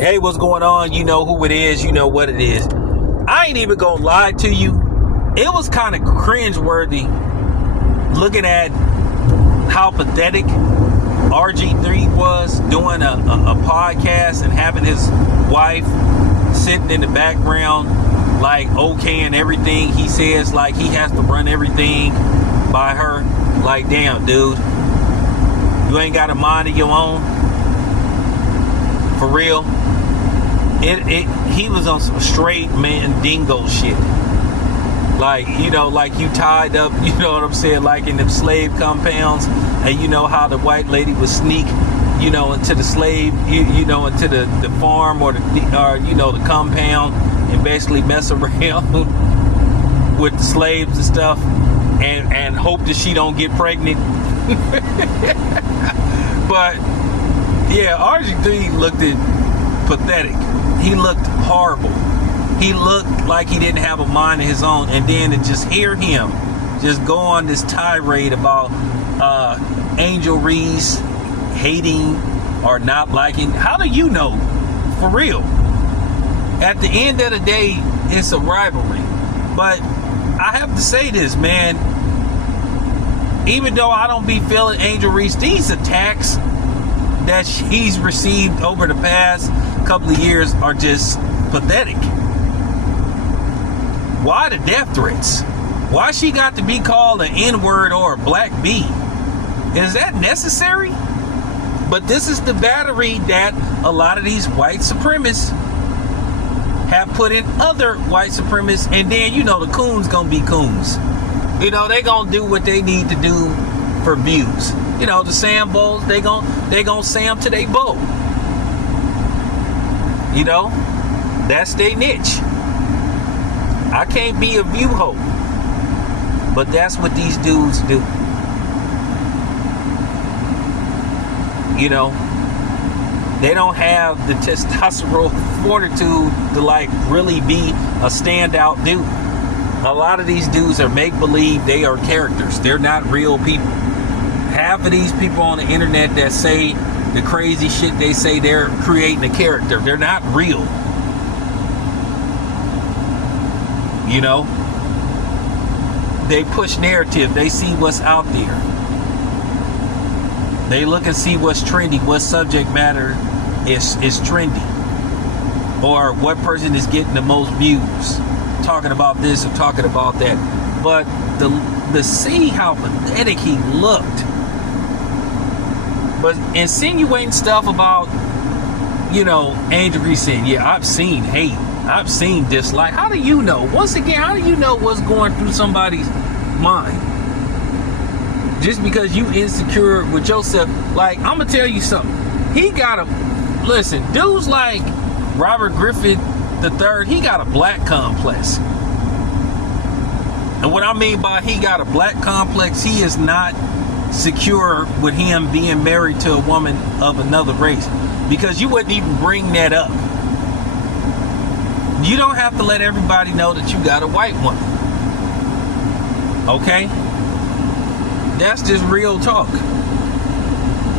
Hey, what's going on? You know who it is. You know what it is. I ain't even gonna lie to you. It was kind of cringe-worthy looking at how pathetic RG3 was doing a podcast and having his wife sitting in the background like okaying everything he says, like he has to run everything by her. Like, damn, dude, you ain't got a mind of your own? For real? He was on some straight mandingo shit. Like, you know, like you tied up, you know what I'm saying, like in them slave compounds, and you know how the white lady would sneak, you know, into the slave, you know, into the farm or you know, the compound, and basically mess around with the slaves and stuff, and hope that she don't get pregnant. But yeah, RG3 looked pathetic. He looked horrible. He looked like he didn't have a mind of his own. And then to just hear him just go on this tirade about Angel Reese hating or not liking. How do you know? For real. At the end of the day, it's a rivalry. But I have to say this, man. Even though I don't be feeling Angel Reese, these attacks that he's received over the past couple of years are just pathetic. Why the death threats? Why she got to be called an N-word or a black bee? Is that necessary? But this is the battery that a lot of these white supremacists have put in other white supremacists, and then, you know, the coons gonna be coons. You know, they gonna do what they need to do for views. You know, the Sambos, they gonna Sam to they bow. You know, that's their niche. I can't be a view hoe, but that's what these dudes do. You know, they don't have the testosterone fortitude to like really be a standout dude. A lot of these dudes are make-believe. They are characters. They're not real people. Half of these people on the internet that say the crazy shit they say, they're creating a character. They're not real. You know? They push narrative. They see what's out there. They look and see what's trendy, what subject matter is trendy. Or what person is getting the most views. Talking about this or talking about that. But the see how pathetic he looked. But insinuating stuff about, you know, Angel Reese saying, yeah, I've seen hate. I've seen dislike. How do you know? Once again, how do you know what's going through somebody's mind? Just because you insecure with yourself. Like, I'm going to tell you something. He got a... Listen, dudes like Robert Griffin III, he got a black complex. And what I mean by he got a black complex, he is not secure with him being married to a woman of another race, because you wouldn't even bring that up. You don't have to let everybody know that you got a white woman. Okay? That's just real talk.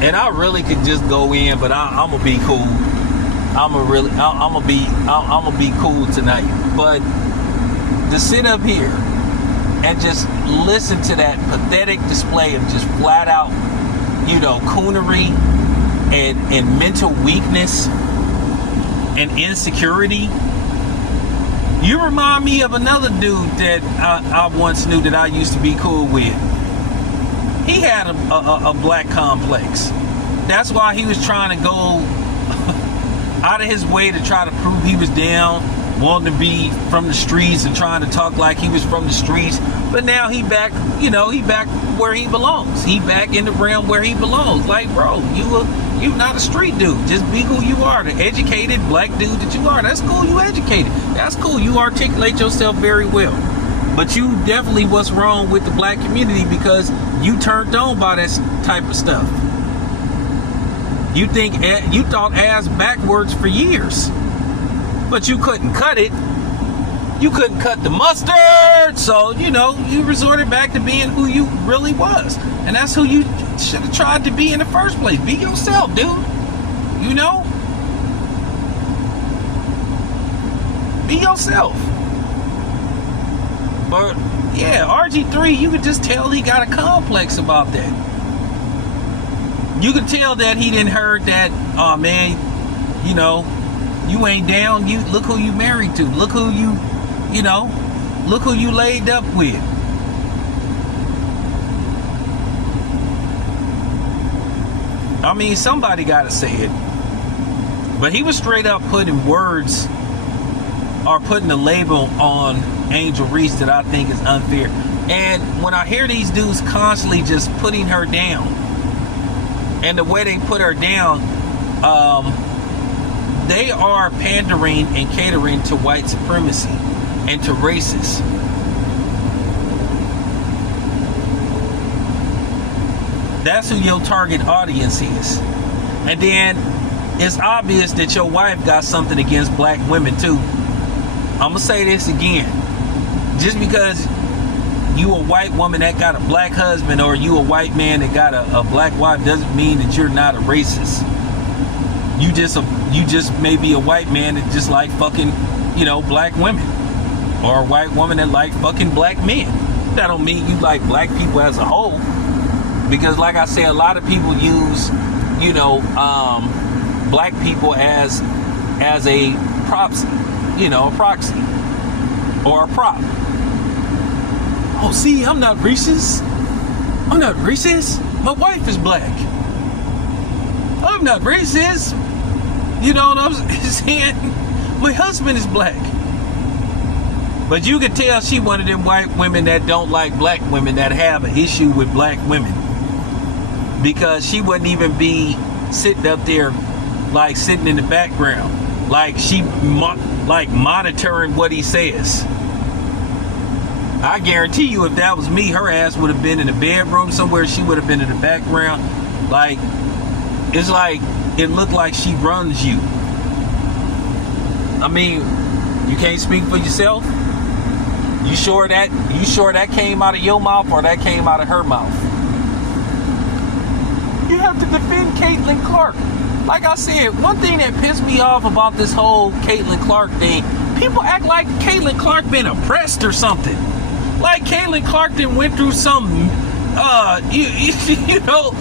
And I really could just go in, but I'm gonna be cool. I'm gonna be cool tonight. But to sit up here and just listen to that pathetic display of just flat out, you know, coonery and mental weakness and insecurity. You remind me of another dude that I once knew that I used to be cool with. He had a black complex. That's why he was trying to go out of his way to try to prove he was down, wanting to be from the streets and trying to talk like he was from the streets. But now he back, you know, he back where he belongs. He back in the realm where he belongs. Like, bro, you not a street dude. Just be who you are, the educated black dude that you are. That's cool, you educated. That's cool, you articulate yourself very well. But you definitely what's wrong with the black community, because you turned on by this type of stuff. You thought ass backwards for years, but you couldn't cut it. You couldn't cut the mustard, so you know you resorted back to being who you really was, and that's who you should have tried to be in the first place. Be yourself, dude. You know. Be yourself. But yeah, RG3, you could just tell he got a complex about that. You could tell that he didn't heard that, oh man, you know, you ain't down. You look who you married to. Look who you know, look who you laid up with. I mean, somebody got to say it. But he was straight up putting words or putting a label on Angel Reese that I think is unfair. And when I hear these dudes constantly just putting her down, and the way they put her down, they are pandering and catering to white supremacy and to racists. That's who your target audience is. And then it's obvious that your wife got something against black women too. I'm gonna say this again. Just because you a white woman that got a black husband, or you a white man that got a black wife, doesn't mean that you're not a racist. You just may be a white man that just like fucking, you know, black women, or a white woman that like fucking black men. That don't mean you like black people as a whole. Because like I said, a lot of people use, you know, black people as a proxy, you know, a proxy or a prop. Oh, see, I'm not racist. I'm not racist. My wife is black. I'm not racist. You know what I'm saying? My husband is black. But you could tell she one of them white women that don't like black women, that have an issue with black women. Because she wouldn't even be sitting up there, like sitting in the background, like she like monitoring what he says. I guarantee you, if that was me, her ass would have been in the bedroom somewhere. She would have been in the background. Like, it's like it looked like she runs you. I mean, you can't speak for yourself. You sure that came out of your mouth, or that came out of her mouth? You have to defend Caitlyn Clark. Like I said, one thing that pissed me off about this whole Caitlyn Clark thing, people act like Caitlyn Clark been oppressed or something. Like Caitlyn Clark done went through some, you know,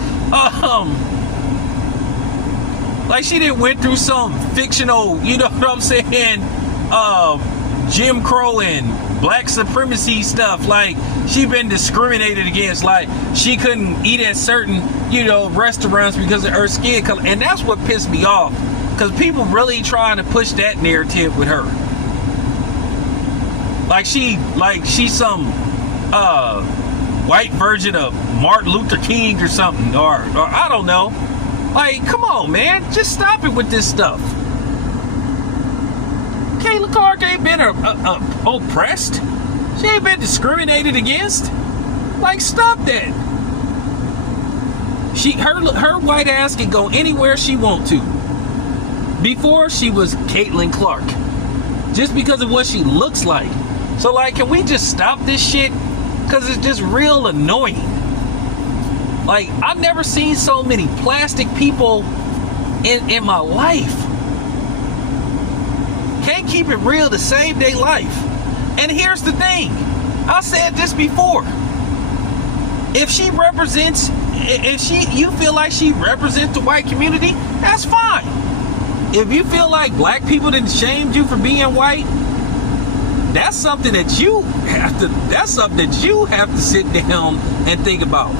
like she done went through some fictional, you know what I'm saying, Jim Crow and black supremacy stuff. Like she been discriminated against. Like she couldn't eat at certain, you know, restaurants because of her skin color. And that's what pissed me off, because people really trying to push that narrative with her. Like she's some white version of Martin Luther King or something, or I don't know. Like, come on, man, just stop it with this stuff. Caitlyn Clark ain't been oppressed. She ain't been discriminated against. Like, stop that. Her white ass can go anywhere she want to. Before, she was Caitlyn Clark, just because of what she looks like. So, like, can we just stop this shit? Because it's just real annoying. Like, I've never seen so many plastic people in my life. Can't keep it real to save their life. And here's the thing. I said this before. If you feel like she represents the white community, that's fine. If you feel like black people didn't shame you for being white, that's something that you have to sit down and think about.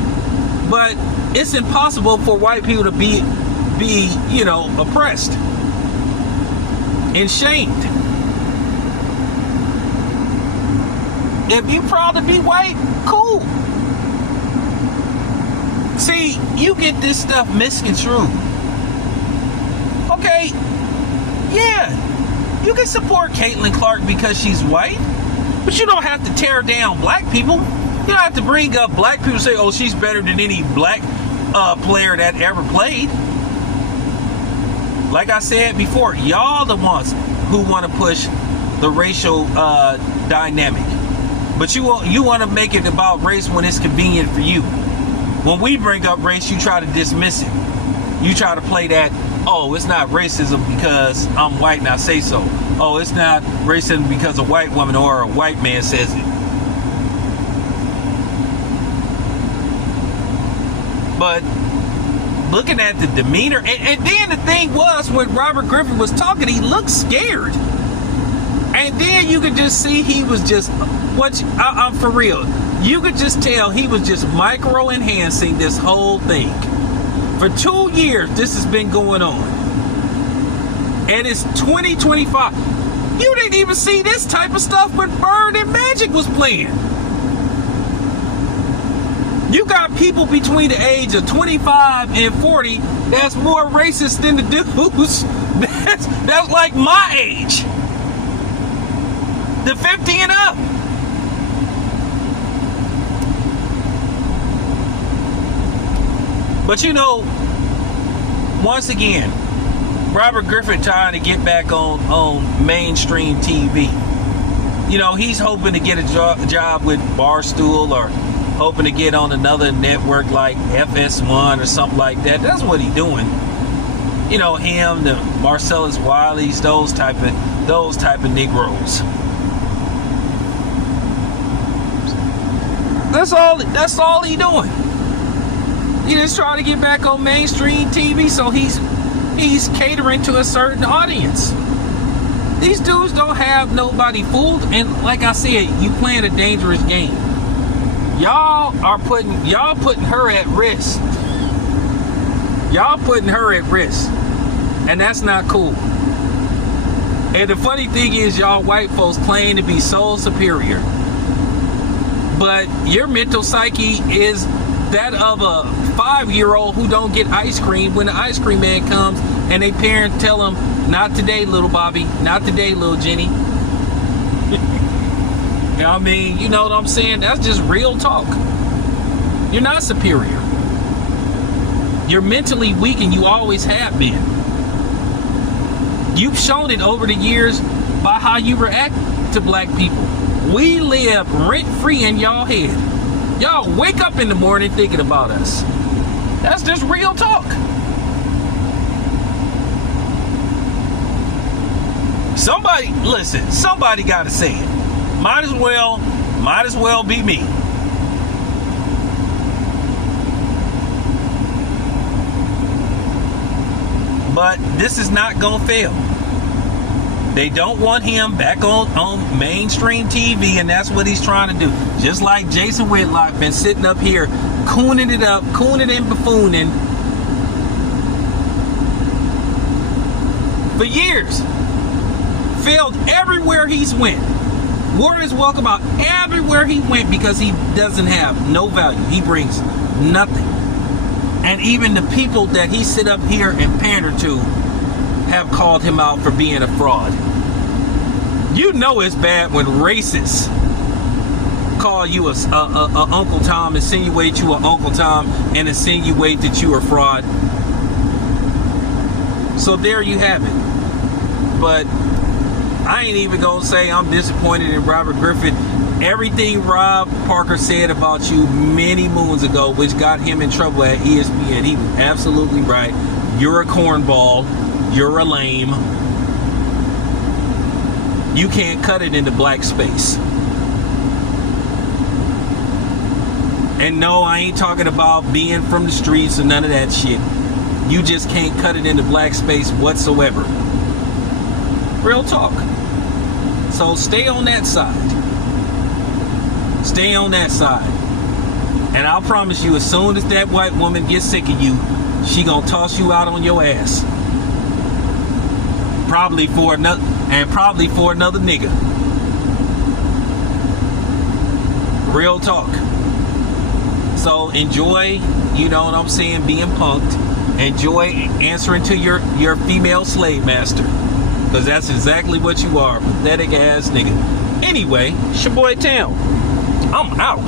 But it's impossible for white people to be, you know, oppressed and shamed. If you proud to be white, cool. See, you get this stuff misconstrued. Okay, yeah. You can support Caitlyn Clark because she's white, but you don't have to tear down black people. You don't have to bring up black people and say, oh, she's better than any black player that ever played. Like I said before, y'all the ones who want to push the racial dynamic. But you want to make it about race when it's convenient for you. When we bring up race, you try to dismiss it. You try to play that oh, it's not racism because I'm white and I say so. Oh, it's not racism because a white woman or a white man says it. But looking at the demeanor, and then the thing was, when Robert Griffin was talking, he looked scared. And then you could just see he was just, I'm for real. You could just tell he was just micro-enhancing this whole thing. For 2 years, this has been going on. And it's 2025. You didn't even see this type of stuff when Bird and Magic was playing. You got people between the age of 25 and 40 that's more racist than the dudes that's like my age. The 50 and up. But you know, once again, Robert Griffin trying to get back on mainstream TV. You know, he's hoping to get a job with Barstool, or hoping to get on another network like FS1 or something like that. That's what he's doing. You know, him, the Marcellus Wileys, those type of Negroes. That's all he doing. He just trying to get back on mainstream TV, so he's catering to a certain audience. These dudes don't have nobody fooled, and like I said, you playing a dangerous game. Y'all putting her at risk. Y'all putting her at risk, and that's not cool. And the funny thing is, y'all white folks claim to be so superior, but your mental psyche is that of a 5-year-old who don't get ice cream when the ice cream man comes and they parents tell them, not today, little Bobby, not today, little Jenny. You know what I mean? You know what I'm saying? That's just real talk. You're not superior. You're mentally weak, and you always have been. You've shown it over the years by how you react to black people. We live rent-free in y'all head. Y'all wake up in the morning thinking about us. That's just real talk. Somebody, listen, somebody got to say it. Might as well be me. But this is not gonna fail. They don't want him back on mainstream TV, and that's what he's trying to do. Just like Jason Whitlock been sitting up here cooning it up, cooning and buffooning for years. Failed everywhere he's went. Wore his welcome out everywhere he went because he doesn't have no value. He brings nothing. And even the people that he sit up here and pander to have called him out for being a fraud. You know it's bad when racists call you a Uncle Tom, insinuate you a Uncle Tom, and insinuate that you are a fraud. So there you have it. But I ain't even gonna say I'm disappointed in Robert Griffin. Everything Rob Parker said about you many moons ago, which got him in trouble at ESPN, he was absolutely right. You're a cornball. You're a lame. You can't cut it into black space. And no, I ain't talking about being from the streets or none of that shit. You just can't cut it into black space whatsoever. Real talk. So stay on that side. Stay on that side. And I'll promise you, as soon as that white woman gets sick of you, she gonna toss you out on your ass. Probably for another nigga. Real talk. So enjoy, you know what I'm saying, being punked. Enjoy answering to your female slave master. Because that's exactly what you are. Pathetic ass nigga. Anyway, it's your boy Tam. I'm out.